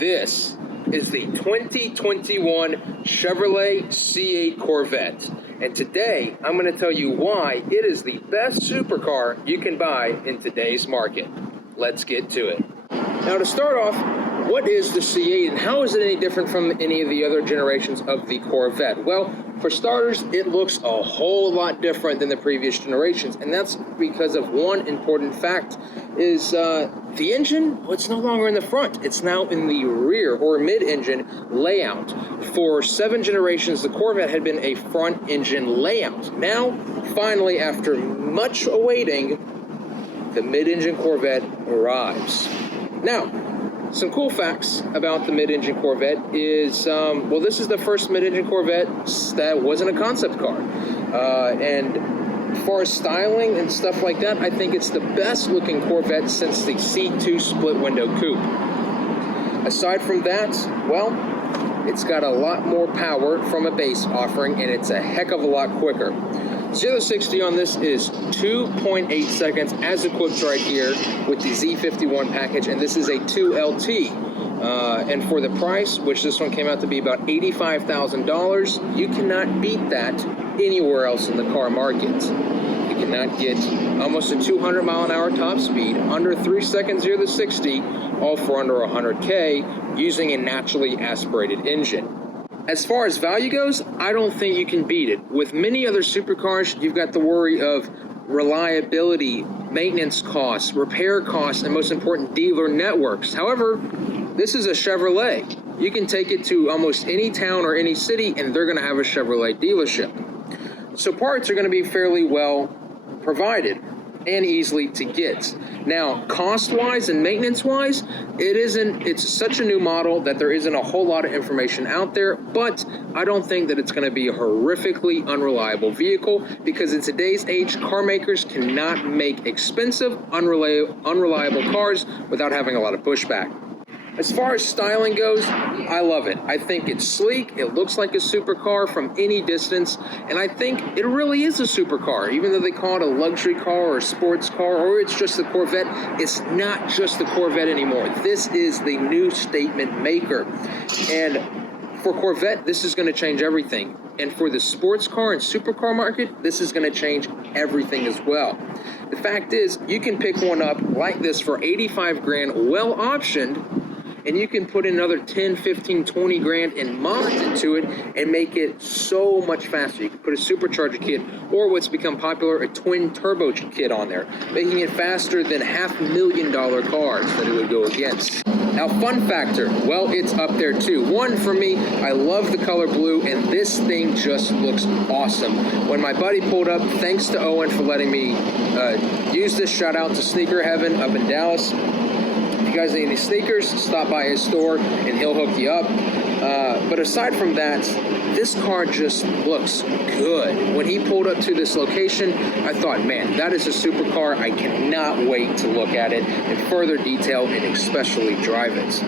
This is the 2021 Chevrolet C8 Corvette. And today, I'm going to tell you why it is the best supercar you can buy in today's market. Let's get to it. Now to start off, what is the C8 and how is it any different from any of the other generations of the Corvette? Well, for starters, it looks a whole lot different than the previous generations, and that's because of one important fact is the engine, well, it's no longer in the front. It's now in the rear or mid-engine layout. For 7 generations, the Corvette had been a front engine layout. Now, finally, after much awaiting, the mid-engine Corvette arrives. Now, some cool facts about the mid-engine Corvette is, well, this is the first mid-engine Corvette that wasn't a concept car. And as far as styling and stuff like that, I think it's the best looking Corvette since the C2 split window coupe. Aside from that, well, it's got a lot more power from a base offering, and it's a heck of a lot quicker. 0-60 on this is 2.8 seconds, as equipped right here with the Z51 package, and this is a 2LT. And for the price, which this one came out to be about $85,000, you cannot beat that anywhere else in the car market. You cannot get almost a 200 mile an hour top speed, under 3 seconds 0-60, all for under 100K, using a naturally aspirated engine. As far as value goes, I don't think you can beat it. With many other supercars, you've got the worry of reliability, maintenance costs, repair costs, and most important, dealer networks. However, this is a Chevrolet. You can take it to almost any town or any city, and they're going to have a Chevrolet dealership. So parts are going to be fairly well provided and easily to get. Now, cost-wise and maintenance-wise, it's such a new model that there isn't a whole lot of information out there, but I don't think that it's going to be a horrifically unreliable vehicle, because in today's age, car makers cannot make expensive, unreliable cars without having a lot of pushback. As far as styling goes, I love it. I think it's sleek, it looks like a supercar from any distance, and I think it really is a supercar. Even though they call it a luxury car or a sports car, or it's just the Corvette, it's not just the Corvette anymore. This is the new statement maker. And for Corvette, this is going to change everything. And for the sports car and supercar market, this is going to change everything as well. The fact is, you can pick one up like this for 85 grand, well optioned, and you can put in another 10, 15, 20 grand and mods into it and make it so much faster. You can put a supercharger kit, or what's become popular, a twin turbo kit on there, making it faster than $500,000 cars that it would go against. Now, fun factor, well, it's up there too. One, for me, I love the color blue, and this thing just looks awesome. When my buddy pulled up, thanks to Owen for letting me use this, shout out to Sneaker Heaven up in Dallas. If you guys need any sneakers, stop by his store and he'll hook you up. But aside from that, this car just looks good. When he pulled up to this location, I thought, man, that is a supercar. I cannot wait to look at it in further detail and especially drive it.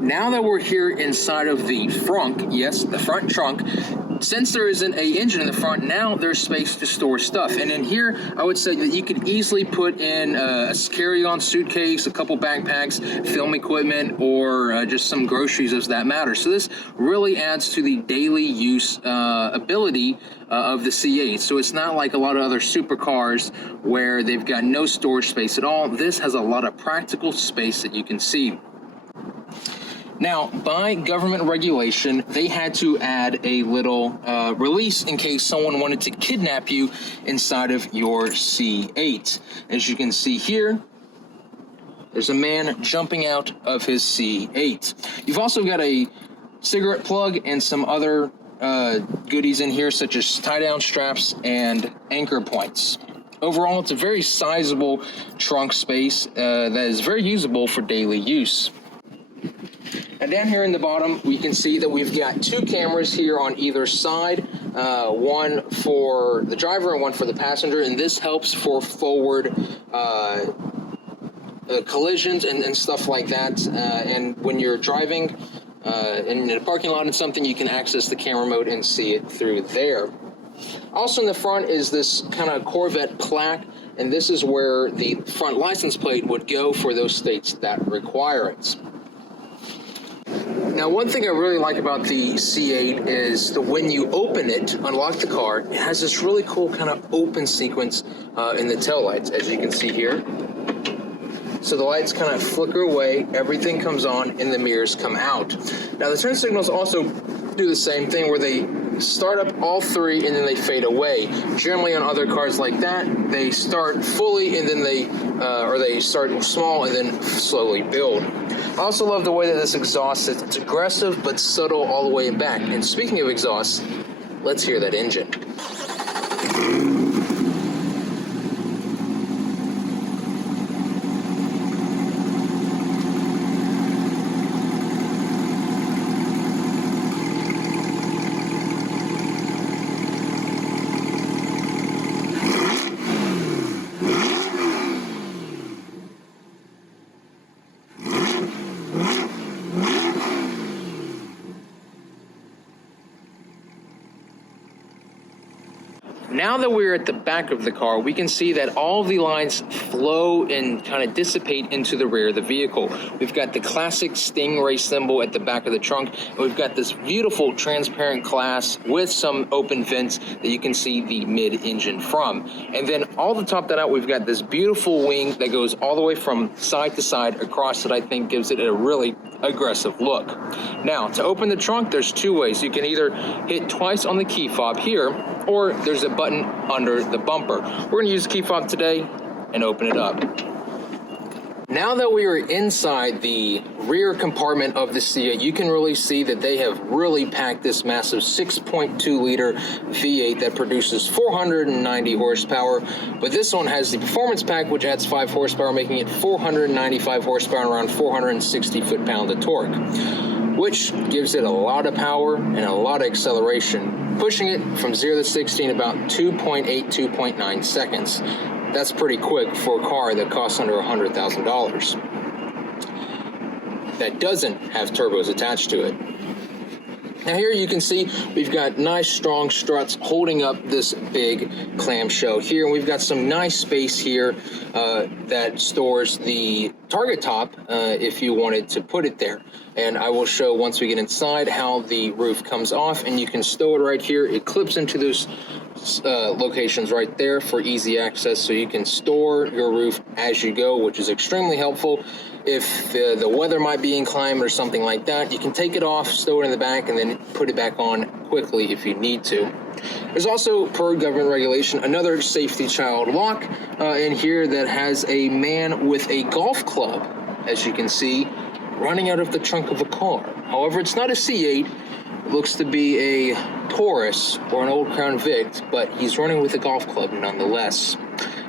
Now that we're here inside of the Frunk, yes, the front trunk, since there isn't an engine in the front, now there's space to store stuff. And in here, I would say that you could easily put in a carry-on suitcase, a couple backpacks, film equipment, or just some groceries as that matters. So this really adds to the daily use ability of the C8. So it's not like a lot of other supercars where they've got no storage space at all. This has a lot of practical space that you can see. Now, by government regulation, they had to add a little release in case someone wanted to kidnap you inside of your C8. As you can see here, there's a man jumping out of his C8. You've also got a cigarette plug and some other goodies in here, such as tie-down straps and anchor points. Overall, it's a very sizable trunk space that is very usable for daily use. And down here in the bottom, we can see that we've got 2 cameras here on either side, one for the driver and one for the passenger, and this helps for forward collisions and stuff like that. And when you're driving in a parking lot and something, you can access the camera mode and see it through there. Also in the front is this kind of Corvette plaque, and this is where the front license plate would go for those states that require it. Now, one thing I really like about the C8 is that when you open it, unlock the car, it has this really cool kind of open sequence in the taillights, as you can see here. So the lights kind of flicker away, everything comes on, and the mirrors come out. Now, the turn signals also do the same thing, where they start up all three and then they fade away. Generally on other cars like that, they start fully and then they start small and then slowly build. I also love the way that this exhaust is. It's aggressive but subtle all the way back. And speaking of exhaust, let's hear that engine. Now that we're at the back of the car, we can see that all the lines flow and kind of dissipate into the rear of the vehicle. We've got the classic Stingray symbol at the back of the trunk, and we've got this beautiful transparent glass with some open vents that you can see the mid-engine from. And then all to top that out, we've got this beautiful wing that goes all the way from side to side across that I think gives it a really aggressive look. Now, to open the trunk, there's two ways. You can either hit twice on the key fob here, or there's a button under the bumper. We're going to use the key fob today and open it up. Now that we are inside the rear compartment of the C8, you can really see that they have really packed this massive 6.2 liter V8 that produces 490 horsepower, but this one has the performance pack, which adds 5 horsepower, making it 495 horsepower and around 460 foot-pound of torque, which gives it a lot of power and a lot of acceleration, pushing it from 0 to 60 in about 2.9 seconds. That's pretty quick for a car that costs under $100,000. That doesn't have turbos attached to it. Now here you can see we've got nice strong struts holding up this big clamshell here, and we've got some nice space here that stores the target top if you wanted to put it there. And I will show once we get inside how the roof comes off, and you can stow it right here. It clips into those locations right there for easy access, so you can store your roof as you go, which is extremely helpful. If the weather might be inclement or something like that, you can take it off, stow it in the back, and then put it back on quickly if you need to. There's also, per government regulation, another safety child lock in here that has a man with a golf club, as you can see, running out of the trunk of a car. However, it's not a C8. It looks to be a Taurus or an old Crown Vic, but he's running with a golf club nonetheless.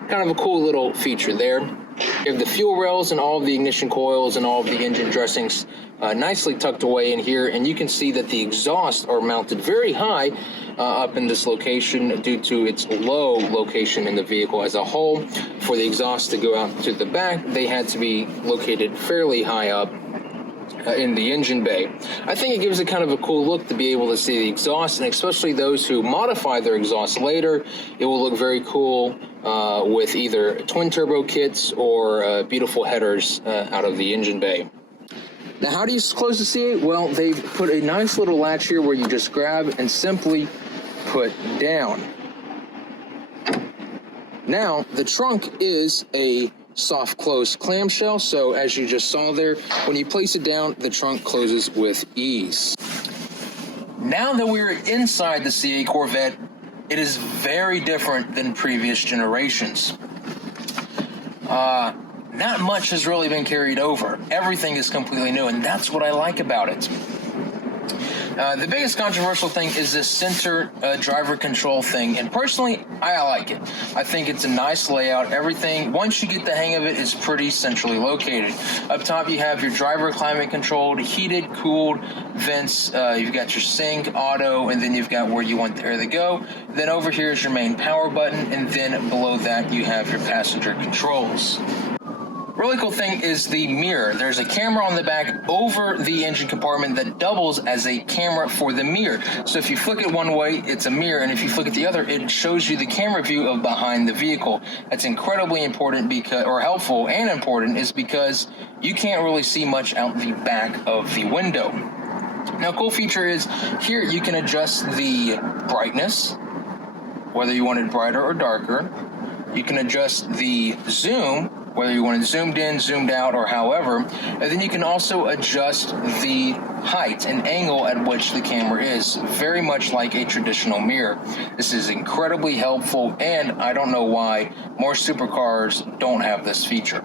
Kind of a cool little feature there. You have the fuel rails and all of the ignition coils and all of the engine dressings nicely tucked away in here, and you can see that the exhausts are mounted very high up in this location due to its low location in the vehicle as a whole. For the exhaust to go out to the back, they had to be located fairly high up in the engine bay. I think it gives it kind of a cool look to be able to see the exhaust, and especially those who modify their exhaust later, it will look very cool with either twin turbo kits or beautiful headers out of the engine bay. Now, how do you close the C8? Well, they've put a nice little latch here where you just grab and simply put down. Now, the trunk is a soft close clamshell, so as you just saw there, when you place it down, the trunk closes with ease. Now that we're inside the C8 Corvette, it is very different than previous generations. Not much has really been carried over. Everything is completely new, and that's what I like about it. The biggest controversial thing is this center driver control thing, and personally, I like it. I think it's a nice layout. Everything, once you get the hang of it, is pretty centrally located. Up top, you have your driver climate controlled, heated, cooled vents. You've got your sync, auto, and then you've got where you want the air to go. Then over here is your main power button, and then below that, you have your passenger controls. Really cool thing is the mirror. There's a camera on the back over the engine compartment that doubles as a camera for the mirror. So if you flick it one way, it's a mirror, and if you flick it the other, it shows you the camera view of behind the vehicle. That's incredibly important because, or helpful and important, is because you can't really see much out the back of the window. Now, cool feature is here you can adjust the brightness, whether you want it brighter or darker. You can adjust the zoom, whether you want it zoomed in, zoomed out, or however. And then you can also adjust the height and angle at which the camera is, very much like a traditional mirror. This is incredibly helpful, and I don't know why more supercars don't have this feature.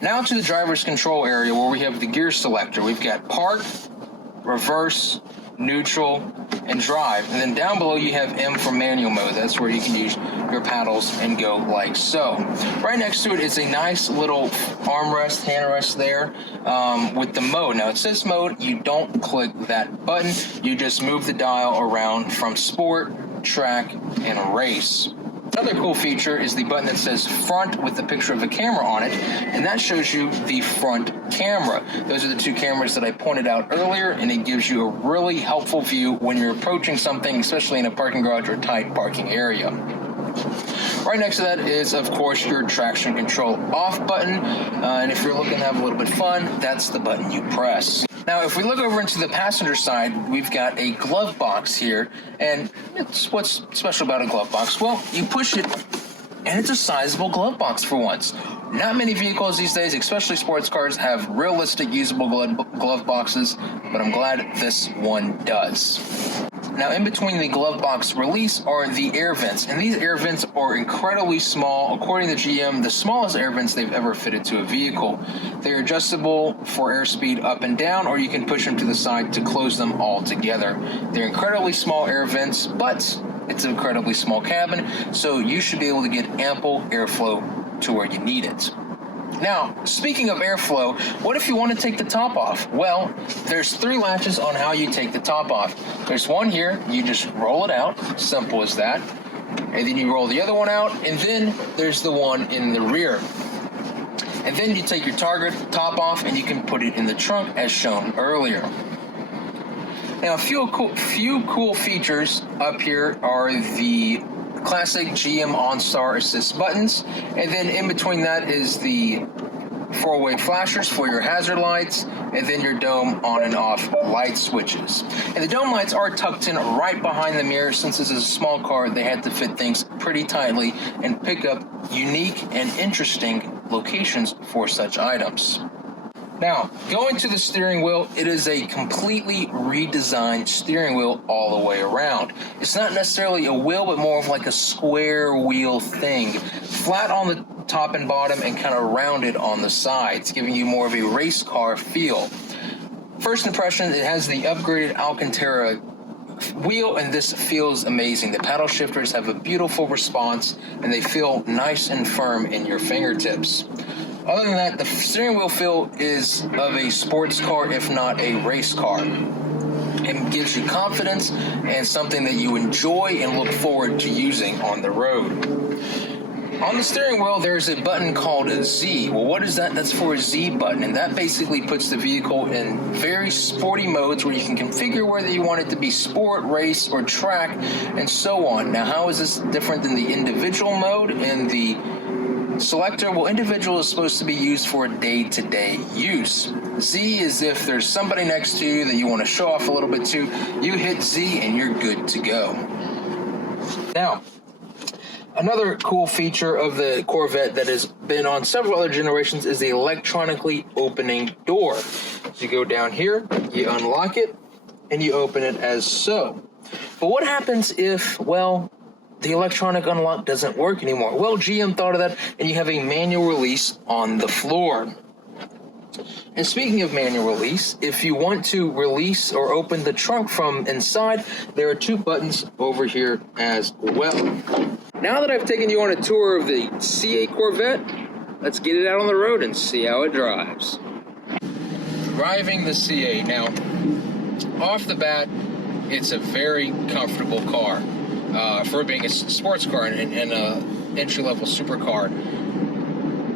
Now to the driver's control area, where we have the gear selector. We've got park, reverse, neutral, and drive. And then down below you have M for manual mode. That's where you can use your paddles and go like so. Right next to it is a nice little armrest, handrest there with the mode. Now it says mode, you don't click that button. You just move the dial around from sport, track, and race. Another cool feature is the button that says front with the picture of a camera on it, and that shows you the front camera. Those are the two cameras that I pointed out earlier, and it gives you a really helpful view when you're approaching something, especially in a parking garage or tight parking area. Right next to that is, of course, your traction control off button, and if you're looking to have a little bit of fun, that's the button you press. Now, if we look over into the passenger side, we've got a glove box here, and what's special about a glove box? Well, you push it, and it's a sizable glove box for once. Not many vehicles these days, especially sports cars, have realistic usable glove boxes, but I'm glad this one does. Now, in between the glove box release are the air vents, and these air vents are incredibly small. According to GM, the smallest air vents they've ever fitted to a vehicle. They're adjustable for airspeed up and down, or you can push them to the side to close them all together. They're incredibly small air vents, but it's an incredibly small cabin, so you should be able to get ample airflow to where you need it. Now, speaking of airflow, what if you want to take the top off? Well, there's three latches on how you take the top off. There's one here, you just roll it out, simple as that. And then you roll the other one out, and then there's the one in the rear. And then you take your target top off and you can put it in the trunk as shown earlier. Now, a few cool features up here are the classic GM OnStar assist buttons, and then in between that is the four-way flashers for your hazard lights, and then your dome on and off light switches. And the dome lights are tucked in right behind the mirror. Since this is a small car, they had to fit things pretty tightly and pick up unique and interesting locations for such items. Now, going to the steering wheel, it is a completely redesigned steering wheel all the way around. It's not necessarily a wheel, but more of like a square wheel thing. Flat on the top and bottom and kind of rounded on the sides, giving you more of a race car feel. First impression, it has the upgraded Alcantara wheel, and this feels amazing. The paddle shifters have a beautiful response, and they feel nice and firm in your fingertips. Other than that, the steering wheel feel is of a sports car, if not a race car. It gives you confidence and something that you enjoy and look forward to using on the road. On the steering wheel, there's a button called a Z. Well, what is that? That's for a Z button, and that basically puts the vehicle in very sporty modes where you can configure whether you want it to be sport, race, or track, and so on. Now, how is this different than the individual mode and the selector? Well, individual is supposed to be used for day-to-day use. Z is if there's somebody next to you that you want to show off a little bit to, you hit Z and you're good to go. Now, another cool feature of the Corvette that has been on several other generations is the electronically opening door. So you go down here, you unlock it, and you open it as so. But what happens if, well, the electronic unlock doesn't work anymore? Well, GM thought of that, and you have a manual release on the floor. And speaking of manual release, if you want to release or open the trunk from inside, there are two buttons over here as well. Now that I've taken you on a tour of the C8 Corvette, let's get it out on the road and see how it drives. Driving the C8. Now, off the bat, it's a very comfortable car. For being a sports car and an entry-level supercar.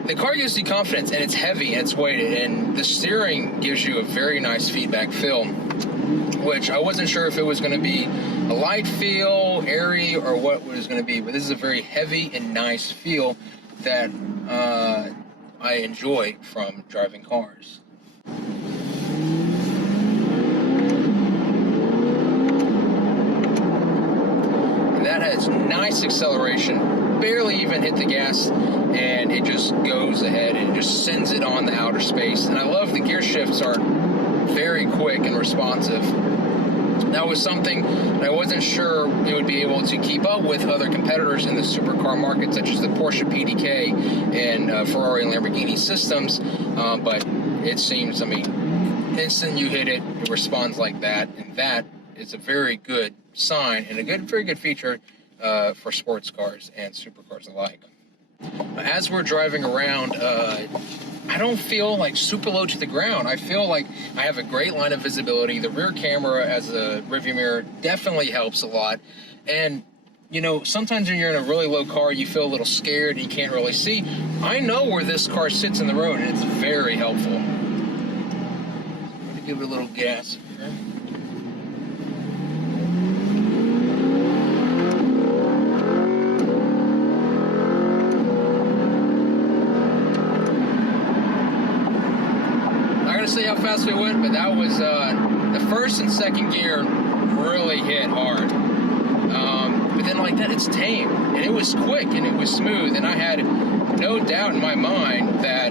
The car gives you confidence, and it's heavy, and it's weighted, and the steering gives you a very nice feedback feel, which I wasn't sure if it was going to be a light feel, airy, or what it was going to be, but this is a very heavy and nice feel that I enjoy from driving cars. has nice acceleration, barely even hit the gas, and it just goes ahead and just sends it on the outer space. And I love the gear shifts are very quick and responsive. That was something that I wasn't sure it would be able to keep up with other competitors in the supercar market, such as the Porsche PDK and Ferrari and Lamborghini systems. But it seems, I mean, instant you hit it, it responds like that, and that is a very good sign and a very good feature for sports cars and supercars alike. As we're driving around, I don't feel like super low to the ground. I feel like I have a great line of visibility. The rear camera as a rearview mirror definitely helps a lot. And, you know, sometimes when you're in a really low car, you feel a little scared and you can't really see. I know where this car sits in the road, and it's very helpful. I'm going to give it a little gas here. Say how fast we went, but that was the first and second gear really hit hard. But then like that, it's tame, and it was quick, and it was smooth, and I had no doubt in my mind that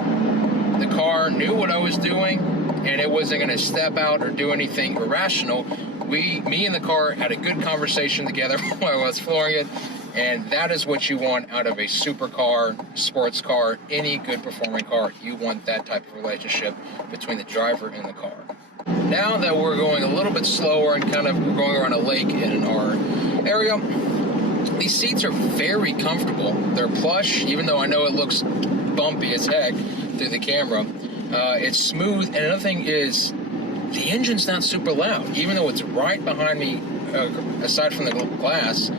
the car knew what I was doing, and it wasn't going to step out or do anything irrational. Me and the car had a good conversation together while I was flooring it. And that is what you want out of a supercar, sports car, any good performing car. You want that type of relationship between the driver and the car. Now that we're going a little bit slower and kind of we're going around a lake in our area, these seats are very comfortable. They're plush, even though I know it looks bumpy as heck through the camera. It's smooth, and another thing is the engine's not super loud, even though it's right behind me, aside from the glass.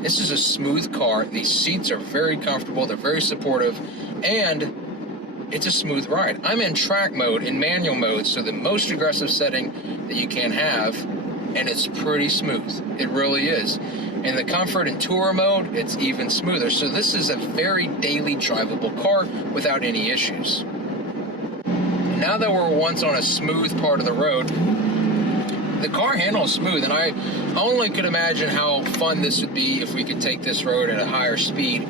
This is a smooth car. These seats are very comfortable. They're very supportive, and it's a smooth ride. I'm in track mode, in manual mode, so the most aggressive setting that you can have, and it's pretty smooth. It really is. In the comfort and tour mode, it's even smoother. So this is a very daily drivable car without any issues. Now that we're once on a smooth part of the road, the car handles smooth, and I only could imagine how fun this would be if we could take this road at a higher speed.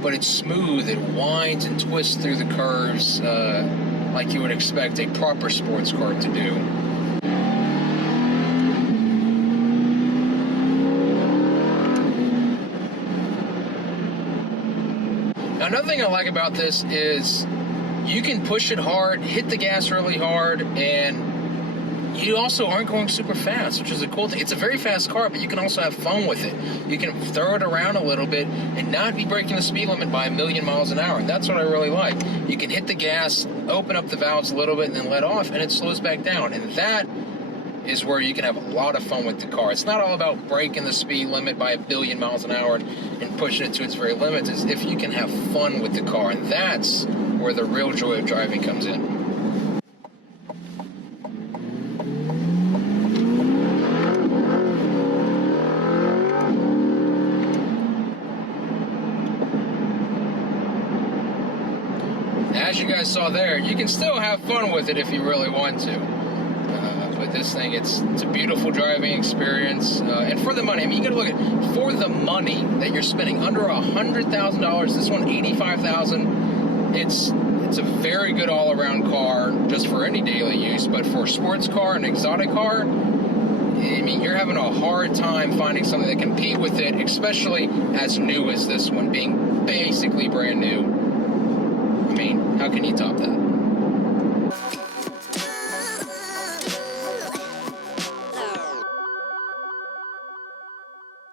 But it's smooth, it winds and twists through the curves like you would expect a proper sports car to do. Now, another thing I like about this is you can push it hard, hit the gas really hard, and you also aren't going super fast, which is a cool thing. It's a very fast car, but you can also have fun with it. You can throw it around a little bit and not be breaking the speed limit by 1,000,000 miles an hour. And that's what I really like. You can hit the gas, open up the valves a little bit, and then let off, and it slows back down. And that is where you can have a lot of fun with the car. It's not all about breaking the speed limit by 1,000,000,000 miles an hour and pushing it to its very limits. It's if you can have fun with the car, and that's where the real joy of driving comes in. As you guys saw there, you can still have fun with it if you really want to. But this thing, it's a beautiful driving experience. And for the money, I mean, you gotta look at, for the money that you're spending, under $100,000, this one $85,000, it's a very good all-around car just for any daily use. But for a sports car, an exotic car, I mean, you're having a hard time finding something that compete with it, especially as new as this one, being basically brand new. I mean, how can you top